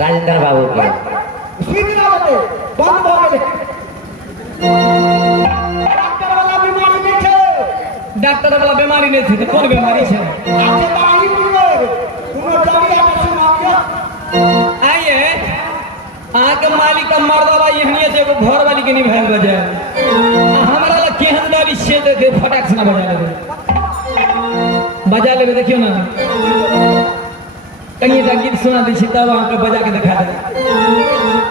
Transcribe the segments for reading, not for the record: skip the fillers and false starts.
राजेंद्र बाबू के डॉक्टर वाला बीमारी नहीं थी कौन बीमारी है आइए आके मालिक का मर्दवा यही से वो घर वाली के नहीं भैल बजे हमारा ला केहन दावी से दे फटाक से ना बजा ले देखियो ना कहीं तक गीत सुना दी तब वहां का बजा के दिखा दे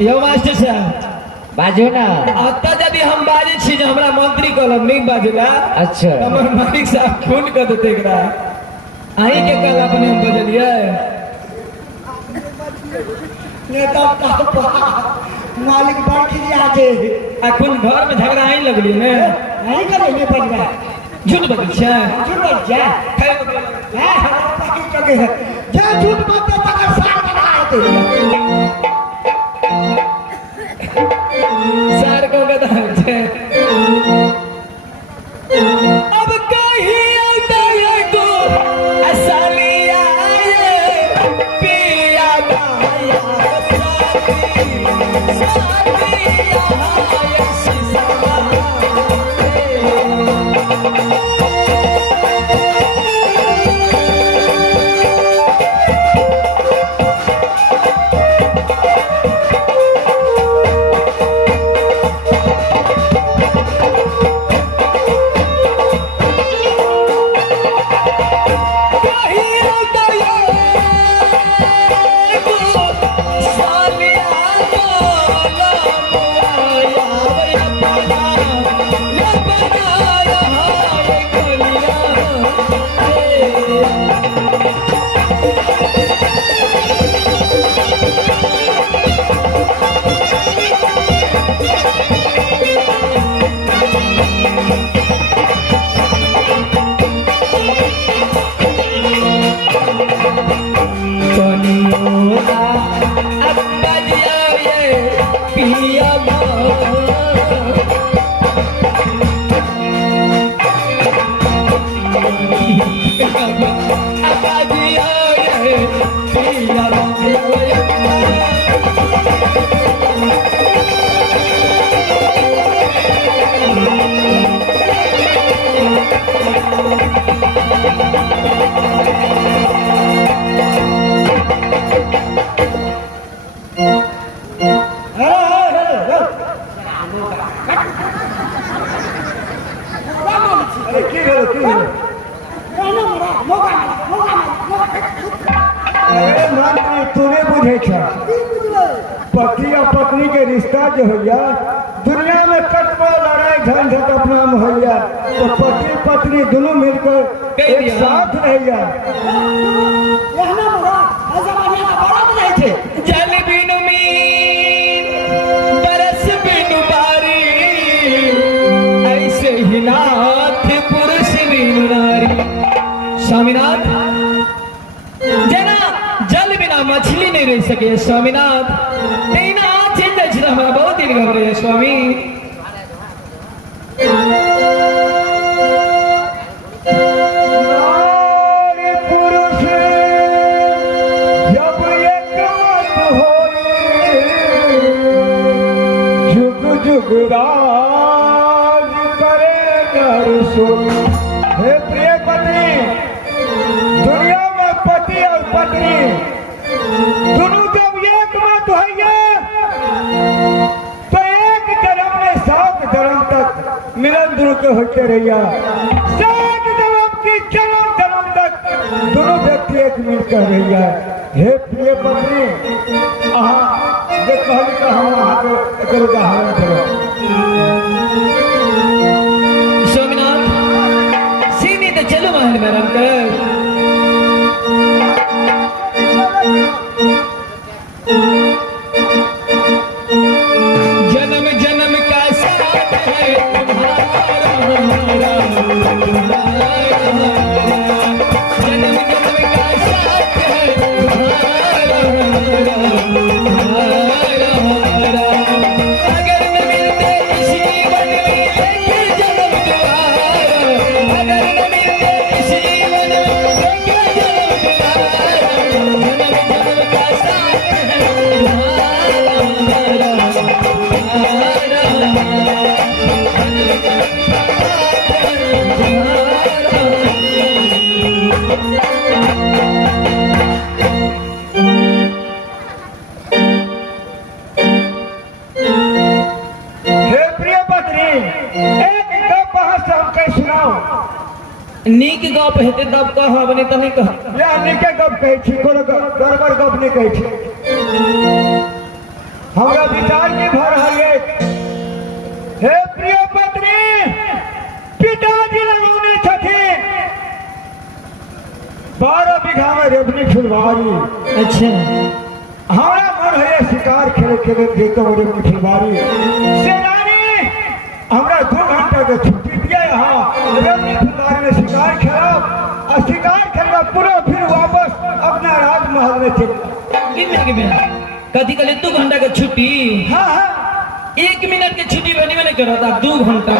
यो मास्टर साहब बाजो ना अत्ता यदि हम बाजे छी जे हमरा मंत्री कलम नहीं बाजला अच्छा हमर मालिक साहब खून कर देते एकरा आही के कल अपने हम बजलिए नेता मालिक बैठ जाते अखन घर में झगड़ा आई लगली ने नहीं करे ये बजवा झूठ बजल छै झूठ बोल जा खाए तो बोला हां पाकी जगह है जे झूठ बोलते तकर साथ बनाते सार को कदा छै अब कहीं आता है को असलिया आए पिया गाया साथिया आए शीशा अरे की भेलो की भेलो अरे मंत्री तूने बुझे छ पति और पत्नी के रिश्ता जो होइया दुनिया में कतबो लड़ाई झंझट अपना में होइया तो पति पत्नी दोनों मिलकर एक साथ रहिया जल बिनु मीन बरस बिनु बारी ऐसे ही नाथ पुरुष बिनु नारी। स्वामीनाथ जना जल बिना मछली नहीं रह सके स्वामीनाथ तेना हमारा बहुत दिल घबरे है स्वामी। नारी पुरुष जब एक होए जुग जुग राज करे नर सोई। हे प्रिय पत्नी दुनिया में पति और पत्नी दोनों जब एक मत होइए तो एक जन्म में 7 जन्म तक मिलन दोनों के होते रहिया। 7 जन्म की जन्म तक दोनों व्यक्ति एक मिलकर रहिया। हे प्रिय पत्नी जे कहली तो हम अहाँके एकर उदाहरण देब। स्वामीनाथ सीधी तो चलो महल में रमकर नीक गप हेते तब कह बने त नहीं कह या नीके गप कहै छी कोनो गड़बड़ गप नहीं कहै छी। हमरा विचार के भर है हे प्रिय पत्नी पिताजी लगौने छथिन 12 बीघा में रेवनी फुलवारी। अच्छा हमारा मन है शिकार खेले खेले देतो रेवनी फुलवारी से रानी हमरा 2 घंटा के छुट्टी दिया। यहाँ रेवनी फुलवारी में शिकार खेला और शिकार खेलना पूरा फिर वापस अपना राजमहल में चल कथी कले 2 घंटा के छुट्टी। हाँ हाँ 1 मिनट के छुट्टी बनी मैंने करा था 2 घंटा।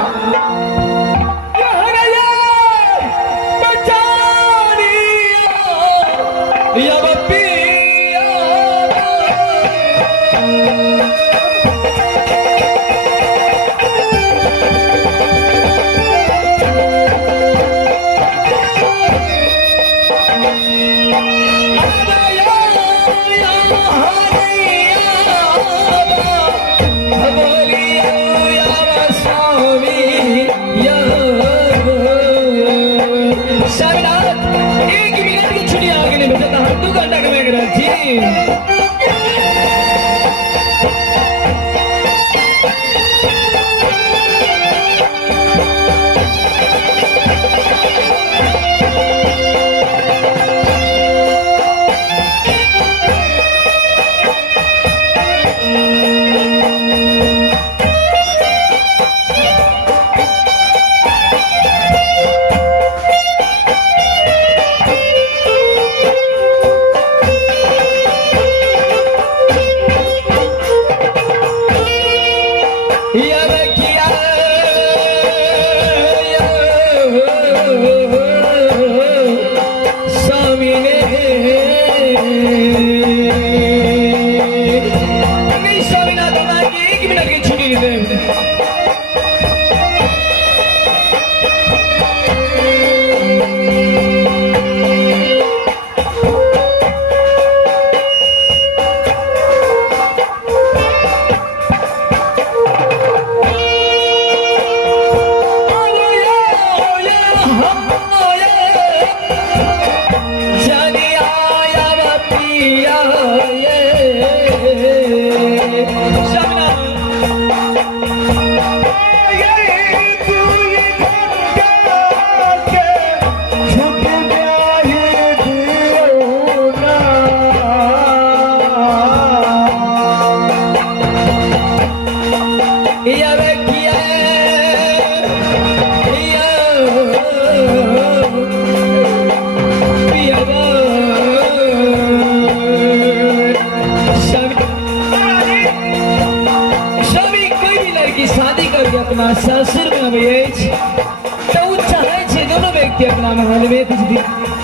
अपना ससुर में अबे तो चाहे छे दोनों व्यक्ति अपना महल में कुछ दिन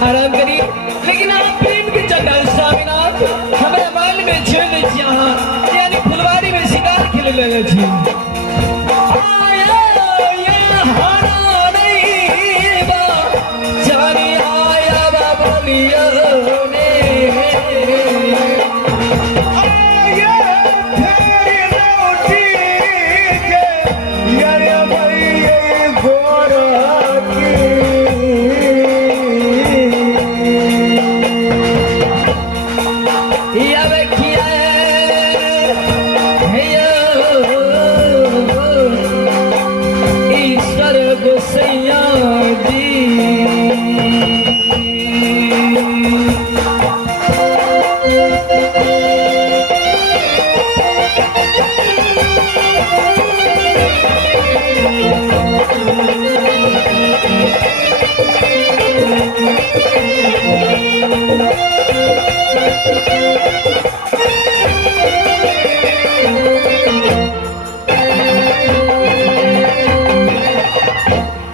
आराम करी, लेकिन आप प्रेम के चंडाल स्वामीनाथ हमारे महल में चल यहाँ यानी फुलवारी में शिकार खेल ले छी।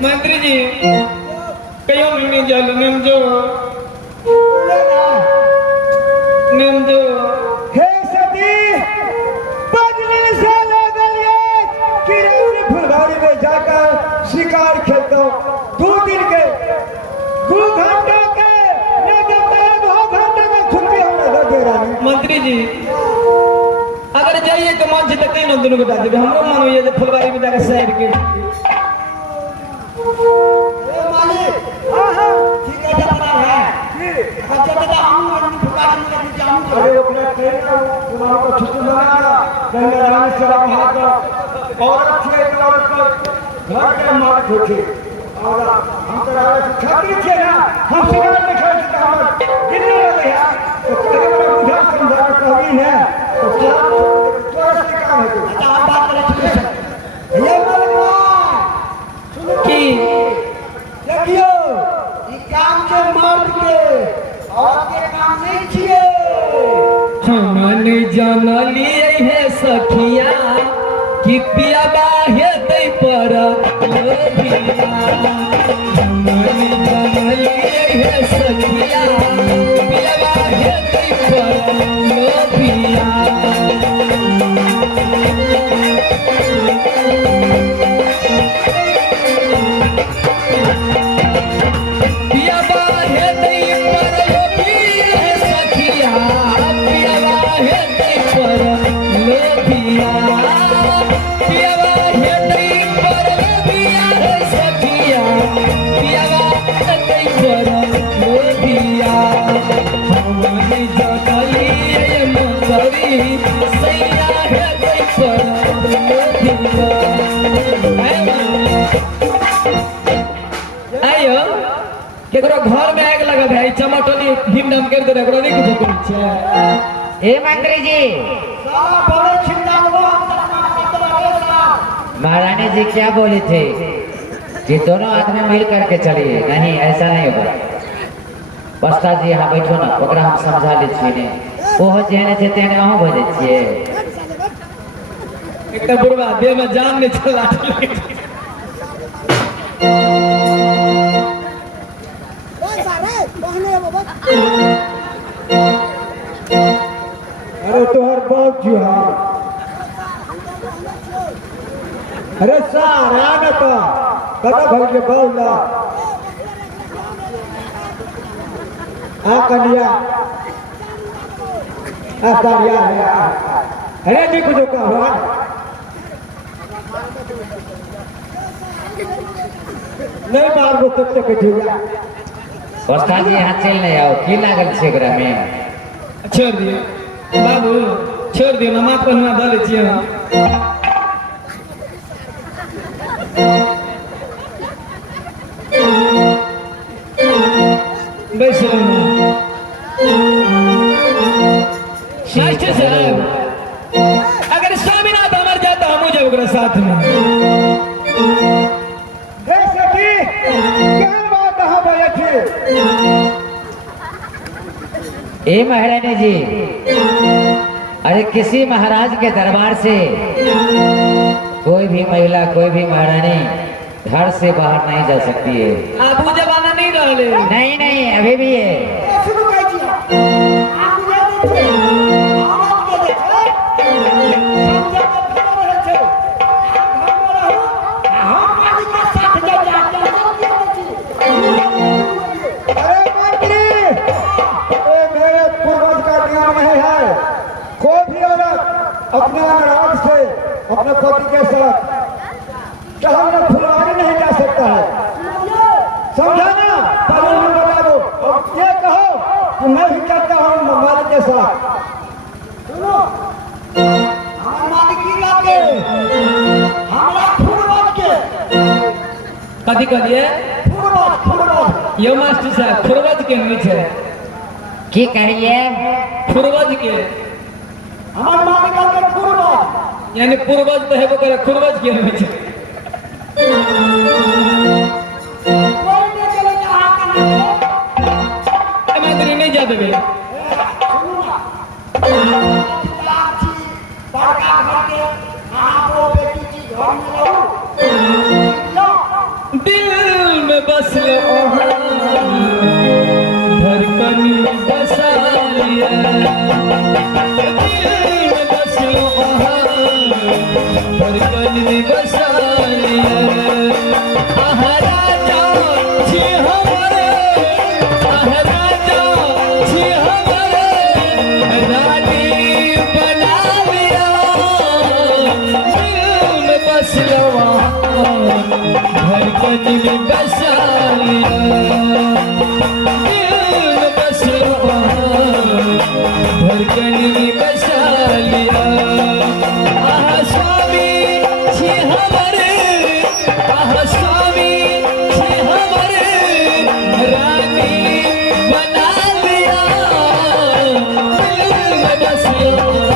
मंत्री जी कयो मिनी जल निमजो हे सती बदलिन से लगलिए कि रौनी फुलवारी में जाकर शिकार खेलता 2 दिन के 2 घंटे के लेकिन 2 घंटे में छुट्टी हमें न दे रहा है। मंत्री जी अगर जाइए तो मान जितने कहीं न दोनों को बता देवे हमरो मानो ये फुलवारी में जाकर शहर के अरे अपने तुम्हारा को छुट्टी लगाना कहीं आराम से रहा तो और अच्छे औरत को घर के मार खोजे और हम तो रहा छात्री थे ना हम शिकार में खेल सकते हम गिरने लगे यार तो कहीं बड़ा बुझा समझा कभी है तो क्या थोड़ा सा काम है अच्छा आप बात करें ये मालूम कि देखियो ये काम के मर्द के और के काम नहीं किए हमन जान लिए है सखिया कि पिया बाहे दे पर लोभिया हमन जान लिए है सखिया पिया बाहे दे पर लोभिया केकरो घर में आग लगा भाई चमटनी भीम नाम कर दे एकरो नहीं कुछ कुछ ए मंत्री जी साला बड़े छिंदा को महारानी जी क्या बोले थे कि दोनों आदमी मिल करके चलिए, नहीं ऐसा नहीं होगा। पस्ता जी यहाँ बैठो ना ओकरा हम समझा ले छिए वो जेने थे तेने अहूँ भेजे छिए एकटा बुढ़वा देह में जान नहीं चला अरे तोहर बहुत जुहार अरे सारा न तो कदा भल के बहुला आ कन्या आ सारिया है अरे जी कुछ कहो नहीं मारबो तब तक जुआ उस्ताद जी यहाँ चल नहीं आओ की लागल छे एकरा में छोड़ दियो बाबू छोड़ दियो ना माथ पर हुआ दले छिए हम बैस मास्टर साहब अगर स्वामीनाथ मर जाता हम मुझे ओकरा साथ में हे सखी क्या बात है भैया थी ए महारानी जी अरे किसी महाराज के दरबार से कोई भी महिला कोई भी महारानी घर से बाहर नहीं जा सकती है। आप वो जमाना नहीं रहले नहीं नहीं अभी भी है। शुरू कर दिया आप मुझे आवाज के देखो समझा में खड़ा रहे छे घर में रहो हम आदमी के साथ जा जाते अरे मंत्री ये मेरे पूर्वज का नियम नहीं है कोई भी औरत अपने अनुराग से अपने पति के साथ कहाँ में फुलवारी नहीं जा सकता है समझा ना पहले मैं बता दो अब ये कहो कि मैं भी करता हूँ मालिक के साथ सुनो हमारे मालिक की लागे हमारा फुलवारी के कथी कहिए फुलवारी यो मास्टर साहब पूर्वज के नहीं छे की कहिए पूर्वज के हमारे मालिक का फुलवारी यानी पूर्वज तो है वो करे पूर्वज के नहीं छे कोई नहीं चलेगा हाथ में मंत्री नहीं जा देबे बड़का घर के आप वो बेटी की घर में रहो दिल में बस ले धड़कनी बसा लिया दिल में बस ले धड़कनी बसा लिया आहा राजा छी हमारे आहा राजा छी हमारे रानी बना लिया दिल में बस लवा धड़कन में बसा लिया दिल में बस लवा धड़कन में बसा लिया आहा स्वामी छी हमारे आहा स्वामी छी हमारे रानी बना लिया दिल में बस लवा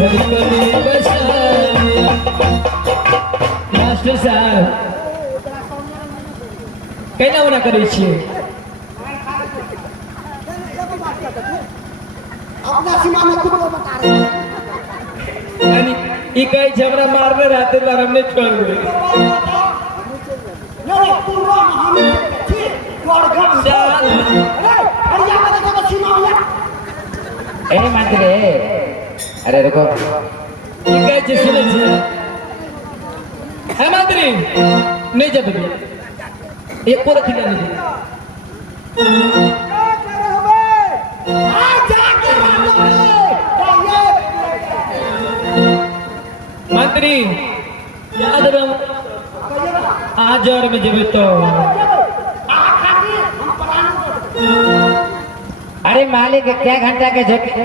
धड़कन में बसा मास्टर साहब केना ओना करै छियै अपना सीमा में खुद को बता रहे यानी ई कहै छै हमरा मारने रहते बार हम नहीं छोड़बै नहीं पूरा हम ठीक और घर से अरे हरिया में देखो सीमा में ए मंत्री अरे रुको ई कहै छै सुनै छियै है मंत्री नहीं जा देबे एक पूरा खिला नहीं मंत्री याद रहो आज और में जेबे तो अरे मालिक क्या घंटा के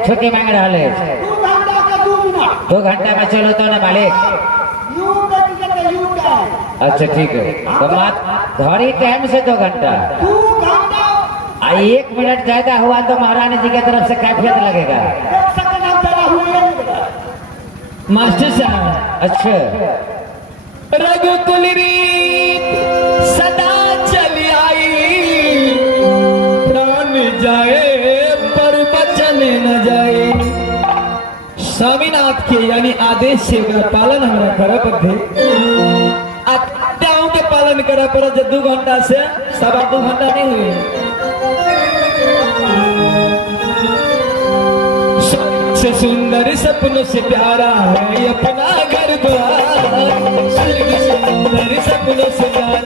छुट्टी मांग रहा है 2 घंटा में चलो तो ना मालिक अच्छा ठीक है तो बात घड़ी टाइम से 2 घंटा 1 मिनट ज्यादा हुआ तो महारानी जी की तरफ से कैफियत लगेगा मास्टर साहब अच्छा रघुकुल रीत सदा चली आई प्राण जाए पर वचन न जाए स्वामीनाथ के यानी आदेश से पालन हमारा करे पड़े आज्ञाओं के पालन करे पड़े जो 2 घंटा से 2.25 घंटा नहीं हुए से सुंदर सपनों से प्यारा है अपना घर द्वार स्वर्ग सुंदर सपनों से प्यारा